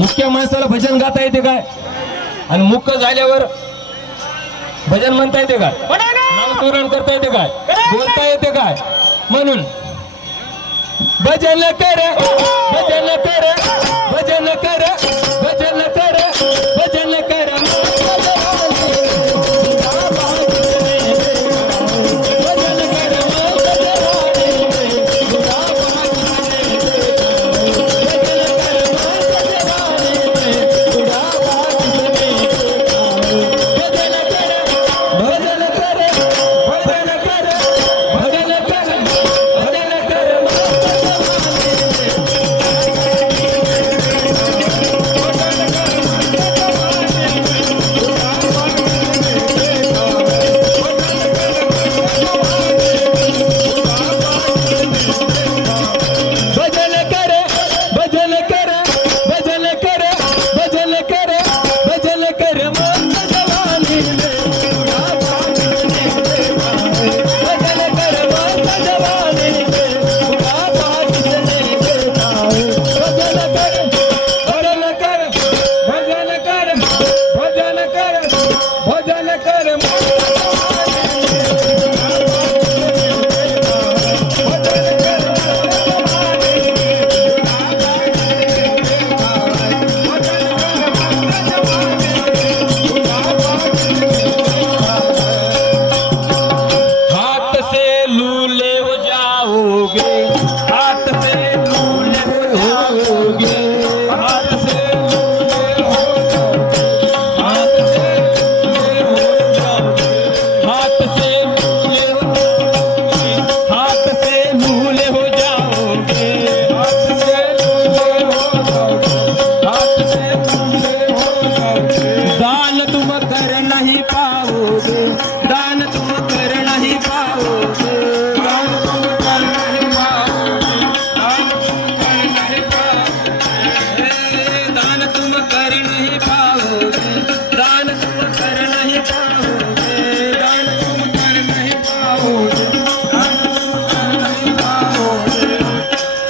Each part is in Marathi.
मुख्य माणसाला भजन गाता येते काय आणि मुख्य झाल्यावर भजन म्हणता येते काय नामस्मरण करता येते काय बोलता येते काय म्हणून भजन कर भजन कर भजन कर भजन कर भजन कर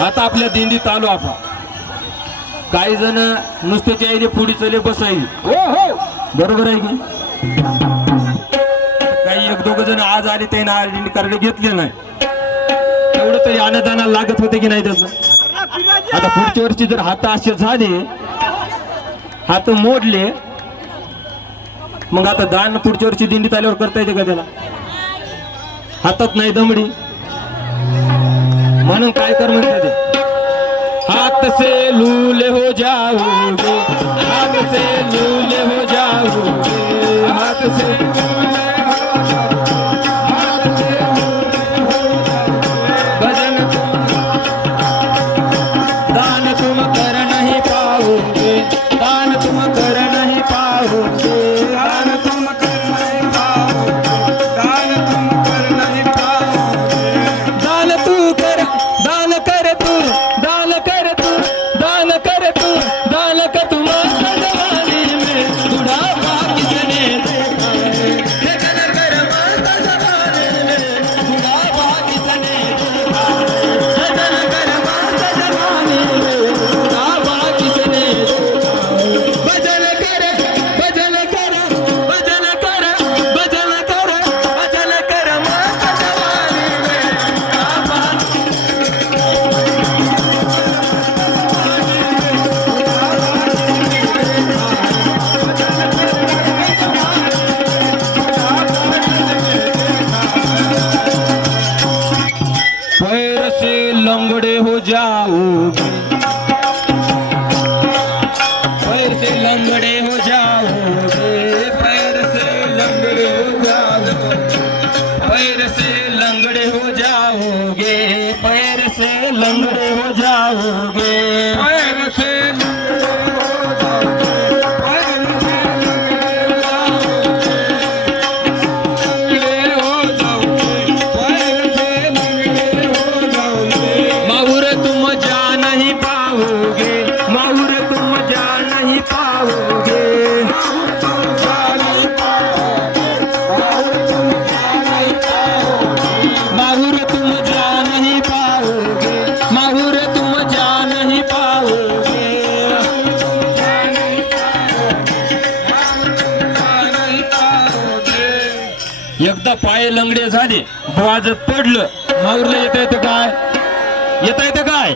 आता आपल्या दिंडीत आलो आपण काही जण नुसत्याच्या आईने पुढे चले बसायला हो हो बरोबर आहे की काही एक दोघ जण आज आले त्यांना दिंडी करायला घेतले नाही तेवढं तरी अन्नदानाला लागत होते की नाही त्याचं आता पुढच्या वर्षी जर हात असे झाले हात मोडले मग आता दान पुढच्या वर्षी दिंडीत आल्यावर करता येते का त्याला हातात नाही दमडी म्हणून काय कर म्हणते हाथ से लूले हो जाओगे हाथ से लूले हो जाओगे हाथ से भजन दान तुम कर नहीं पाओगे दान तुम कर नहीं पाओगे दान तुम कर नहीं पाओगे दान तुम कर नहीं पाओगे दान तू कर दान कर तू दान कर तू दान कर तू दान कर तुम जवानी में बुढ़ापा किसने देखा है एकदा पाय लंगडे झाले वाजत पडलं माऊरला येता येतं काय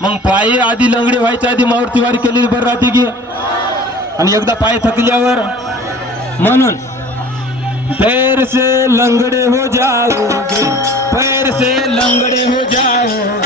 मग पाय आधी लंगडे व्हायच्या आधी माऊरची वारी केलेली बरं राहते की आणि एकदा पाय थकल्यावर म्हणून पैर से लंगड़े हो जाओगे पैर से लंगड़े हो जाओगे